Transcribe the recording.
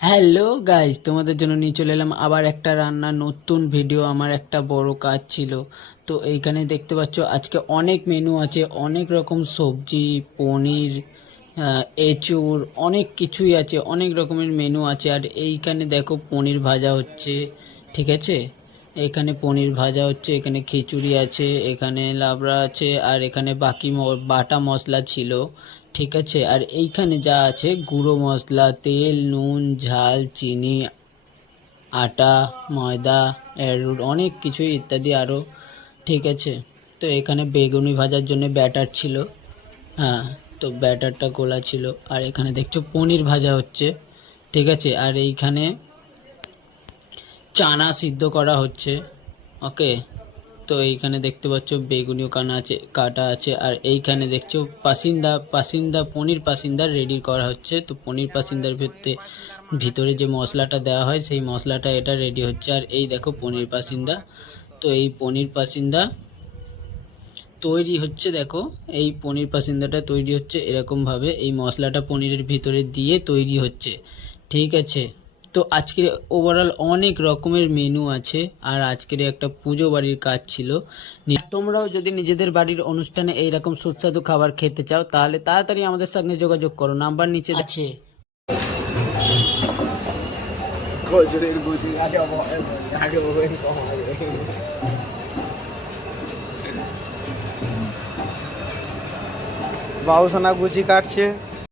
Hello guys, তোমাদের জন্য নিয়ে চলে এলাম আবার একটা রান্নার নতুন ভিডিও। আমার একটা বড় কাজ ছিল, তো এইখানে দেখতে পাচ্ছ আজকে অনেক মেনু আছে, অনেক রকম সবজি, পনির, এঁচুড়, অনেক কিছুই আছে, অনেক রকমের মেনু আছে। আর এইখানে দেখো পনির ভাজা হচ্ছে, ঠিক আছে। এখানে পনির ভাজা হচ্ছে, এখানে খিচুড়ি আছে, এখানে লাবড়া আছে, আর এখানে বাকি বাটা মশলা ছিল, ঠিক আছে। আর এইখানে যা আছে গুঁড়ো মশলা, তেল, নুন, ঝাল, চিনি, আটা, ময়দা, অ্যারুট, অনেক কিছুই ইত্যাদি আরও, ঠিক আছে। তো এখানে বেগুনি ভাজার জন্য ব্যাটার ছিল, হ্যাঁ, তো ব্যাটারটা গোলা ছিল। আর এখানে দেখছো পনির ভাজা হচ্ছে, ঠিক আছে। আর এইখানে চানা সিদ্ধ করা হচ্ছে, ওকে। তো এইখানে দেখতে পাচ্ছ বেগুনিও কাটা আছে। আর এইখানে দেখছো পাসিন্দা পনির পাসিন্দা রেডি করা হচ্ছে। তো পনির পাসিন্দার ভিতরে যে মশলাটা দেওয়া হয় সেই মশলাটা এটা রেডি হচ্ছে। আর এই দেখো পনির পাসিন্দা, তো এই পনির পাসিন্দা তৈরি হচ্ছে, দেখো এই পনির পাসিন্দাটা তৈরি হচ্ছে এরকমভাবে, এই মশলাটা পনিরের ভিতরে দিয়ে তৈরি হচ্ছে, ঠিক আছে। তো আজকের ওভারঅল অনেক রকমের মেনু আছে। আর আজকের একটা পুজো বাড়ির কাজ ছিল। তোমরাও যদি নিজেদের বাড়ির অনুষ্ঠানে এইরকম সুস্বাদু খাবার খেতে চাও তাহলে তাড়াতাড়ি আমাদের সঙ্গে যোগাযোগ করো, নাম্বার নিচে আছে। বাবুসোনা গুচি কাটছে।